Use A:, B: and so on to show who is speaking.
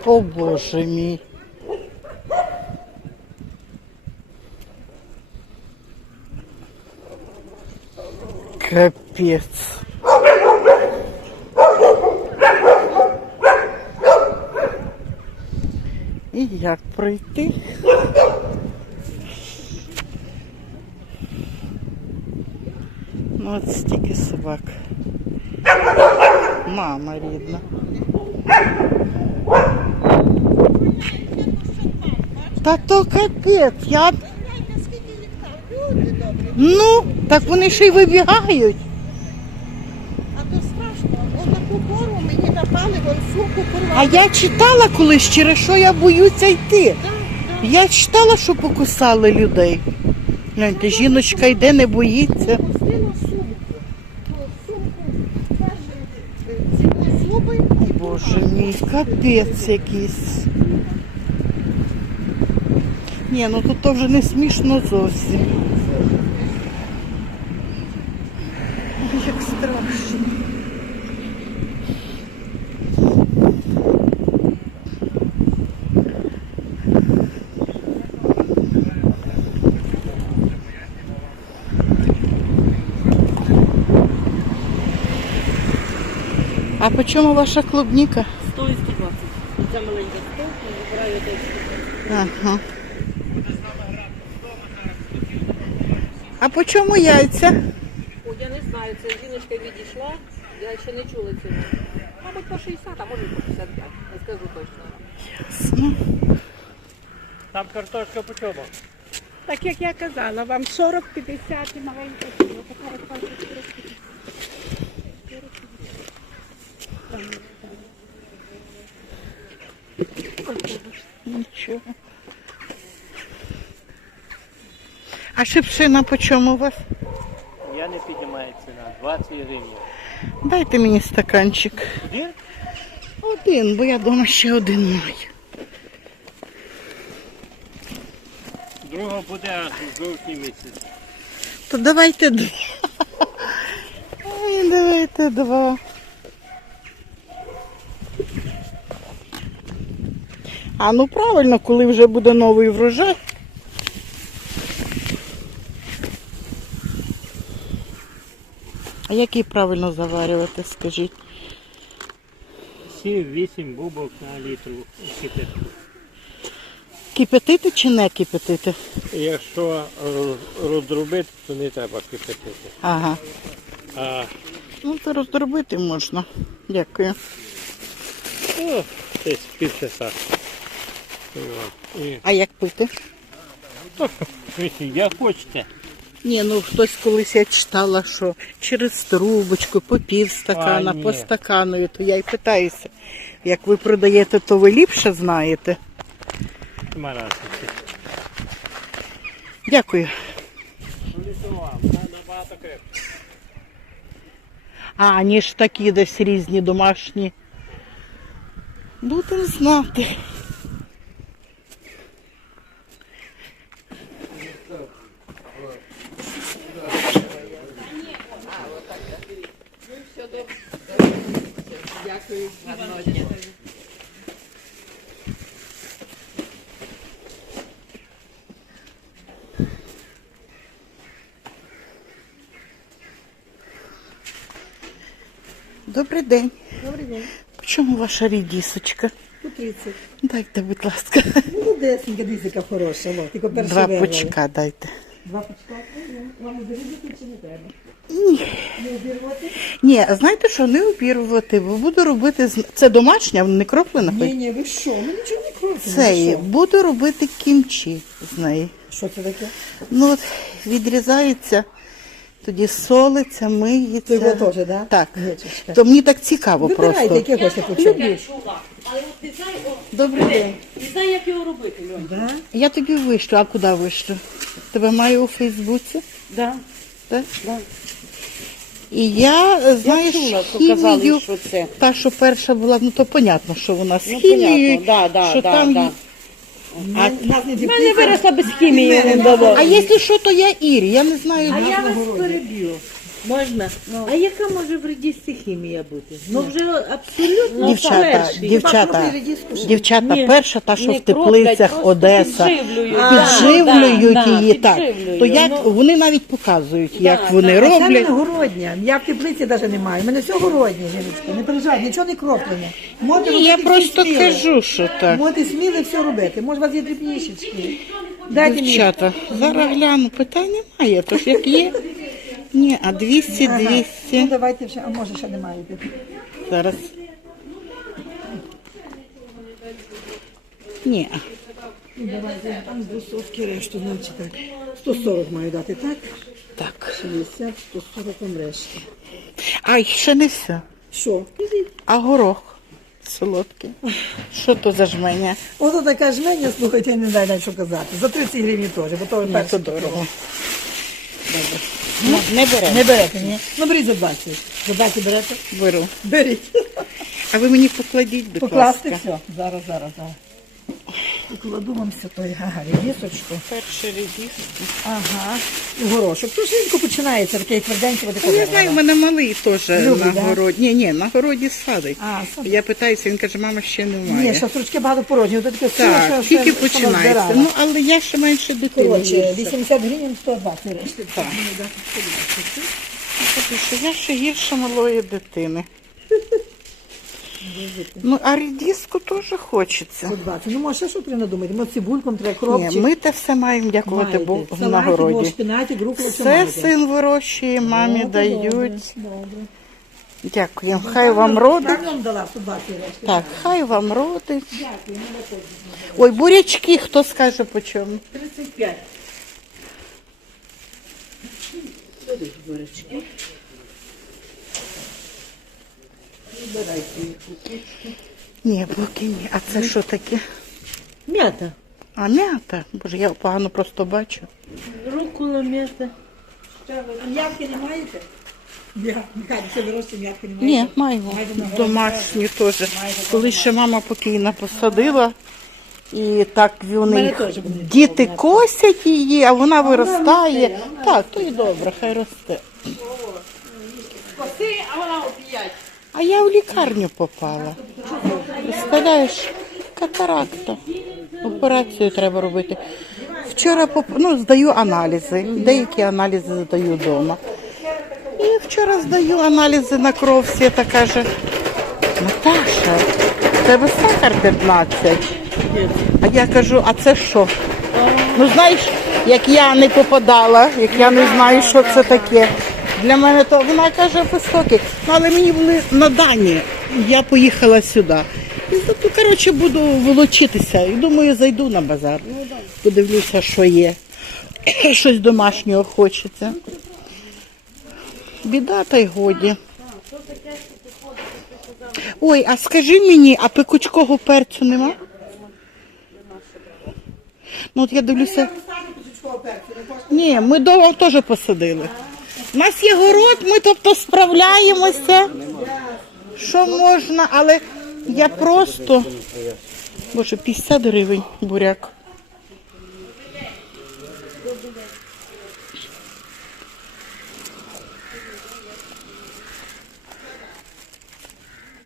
A: О, Боже мій. Капець. І як пройти? Ну от стільки собак. Мама рідна. Та то капець, я... Ну, так вони ще й вибігають.
B: А то страшно. Отаку пору мені напали, вон сумку порвали.
A: А я читала колись, через що я боюся йти. Я читала, що покусали людей. Гляньте, жіночка йде, не боїться.
B: Пустила сумку. Сумку перші ці зуби.
A: Боже мій, капець якийсь. Ні, ну тут вже не смішно зовсім. Як страшно. А по чому ваша клубніка?
C: 100 і 120. Це маленька 100, вибираю десь.
A: Ага. А по чому яйця?
C: О, я не знаю, це жіночка відійшла, я ще не чула цього. Мабуть, по 60, а може по 65, не скажу точно.
A: Ясно.
D: Там картошка по чому?
B: Так як я казала, вам 40-50 і маленька сумка. Така розпалка трошки.
A: Нічого. А шипшина по чому у вас?
D: Я не піднімаю ціна, 20 гривень.
A: Дайте мені стаканчик.
D: Один?
A: Один, бо я вдома ще один маю.
D: Друга буде аж у жовтні місяць.
A: То давайте два. Ой, давайте два. А ну правильно, коли вже буде новий врожай. А який правильно заварювати, скажіть?
D: 7-8 бубок на літру кипятку.
A: Кипятити чи не кипятити?
D: Якщо роздробити, то не треба кипятити.
A: Ага.
D: А
A: Ну, то роздробити можна. Дякую.
D: десь півчаса. І,
A: А як пити?
D: як хочете.
A: Ні, ну хтось колись я читала, що через трубочку, по півстакана,
D: А, ні.
A: по стаканові, то я й питаюся. Як ви продаєте, то ви ліпше знаєте.
D: Нема разниці.
A: Дякую.
D: Лісова, набагато крепко.
A: А, ніж такі десь різні домашні. Будемо знати.
C: Дякую, гарного дня.
A: Добрий день.
B: Добрий день.
A: По чому ваша рідісочка?
B: По 30.
A: Дайте, будь ласка.
B: Ну, десенька, дивіться, хороша. Тільки перший
A: Два
B: вирвали.
A: пучка дайте.
B: Два пучка? Вам обірвати чи не треба?
A: Ні.
B: Не обірвати?
A: Ні, знаєте що, не обірвати, бо буду робити, це домашня, не кроплена?
B: Ні, ви що? Ми нічого не крутимо.
A: Це буду робити кімчі з неї.
B: Що це таке?
A: Ну от відрізається, тоді солиться, миється.
B: Це його теж, да?
A: Так.
B: Гречечка.
A: То мені так цікаво
B: Вибирайте,
A: просто.
B: яке хочете почати.
C: Я чула, але от не знаю,
A: Добрий день.
C: не знаю, як його робити, Льон.
B: Да?
A: Я тобі вишлю, а куди вишлю? Тебе маю у Фейсбуці?
C: Да.
A: Так?
C: Да.
A: І я, знаєш,
C: чула, що казали,
A: хімію,
C: що це.
A: та, що перша була, ну то понятно, що вона з
C: Ну,
A: хімією,
C: понятно, да,
A: що
C: да,
A: там
C: да.
A: є. А,
B: Нас не
C: У мене виросла без хімії, не давала.
A: а якщо що, то я Ірі, я не знаю.
C: А я вас переб'ю.
E: Можна? А яка може в редісці хімія бути? Ну вже абсолютно
A: Дівчата,
E: перший.
A: дівчата,
E: Ні,
A: перша та, що
E: не
A: в теплицях
E: просто
A: Одеса,
E: підживлюють.
A: підживлюють
E: Да,
A: її, так.
E: підживлюють.
A: То як,
E: Ну,
A: вони навіть показують, як
E: да,
A: вони
E: да.
F: Це в
A: роблять.
F: мене городня. Я в теплиці навіть не маю. У мене все городнє, жіночка. Не переживай, нічого не кроплене. Можете
A: Ні, я
F: робити
A: просто
F: всі сміли.
A: кажу, що так.
F: Можете сміли все робити. Може, у вас є дрібнішечки. Дайте мені.
A: Дівчата, зараз гляну, питань немає, тож як є. Ні, а 200,
F: Ага. Ну,
A: 200.
F: давайте ще, а може ще немає.
A: Зараз. Ні,
F: Давайте, там з досовки решту, значить так. 140 маю дати, так?
A: так.
F: 60, 140 вам решта.
A: Ай, ще не все.
F: Що?
A: А горох солодкий. Що то за жменя?
F: Ото така жменя, слухайте, я не знаю навіть, що казати. За 30 гривень теж, бо то ви
A: Ні,
F: перше.
A: то дорого. Ну, не беремо.
F: Не берете, ні? Ну, беріть за 20. За 20 берете?
A: Беру.
F: Беріть.
A: А ви мені покладіть, будь
F: Покласти
A: ласка.
F: все. Зараз. Покладу вам все той, ага, рідісочку.
A: Перший редіс.
F: Ага. І горошок. Тут швидко починається, такий тверденький,
A: Ну, я знаю, в мене малий теж
F: Любить,
A: на
F: да?
A: городі. Ні, на городі садить.
F: А, садить.
A: Я питаюся, він каже, мама ще немає.
F: Ні, ще стручки багато порожні. Ото таке все,
A: Так,
F: що
A: тільки
F: що
A: починається.
F: назбирала.
A: Ну, але я ще менше дитини.
F: Коротше, 80 гривень, 120 решти.
A: Так. Тому що я ще гірше малої дитини. Ну, а редиску теж хочеться.
F: 120. Ну, може, ще що треба надумати? Може, цибульком треба
A: Ні,
F: кропчик.
A: ми те все маємо, дякувати
F: Маєте.
A: Богу, на
F: Салатик,
A: городі.
F: може, шпинатик, руколу, все
A: Все
F: маєте.
A: син вирощує, мамі
F: Добре,
A: дають.
F: добре.
A: Дякую. Хай вам родить.
F: Так вам дала 120 решти.
A: Так, хай вам родить. Ой, бурячки, хто скаже по чому?
E: 35. Беріть бурячки.
A: Ні, поки ні. А це що таке?
E: М'ята.
A: А м'ята? Боже, я погано просто бачу.
E: Рукола м'ята.
F: А м'ятки не маєте? Михайло, все виросте, м'ятки не маєте?
A: Ні, маємо. Домашні теж. Коли ще мама покійна посадила, і так вони
F: мене
A: їх,
F: теж вони
A: діти косять її, а вона виростає. Так, то і добре, хай росте. А я в лікарню попала. Представляєш, катаракта. Операцію треба робити. Вчора здаю аналізи. Деякі аналізи здаю вдома. І вчора здаю аналізи на кров. Свята каже, Наташа, в тебе сахар 15. А я кажу, а це що? Ну знаєш, як я не попадала, як я не знаю, що це таке. Для мене то вона каже високий. Ну, але мені були надані. Я поїхала сюди. І зато, коротше, буду волочитися. І думаю, зайду на базар. Подивлюся, що є. Щось домашнього хочеться. Біда та й годі. Ой, а скажи мені, а пекучкого перцю нема? Ну от я дивлюся. Ні, ми дома теж посадили. У нас є город, ми тобто справляємося. Що можна, але я просто... Боже, 50 гривень буряк.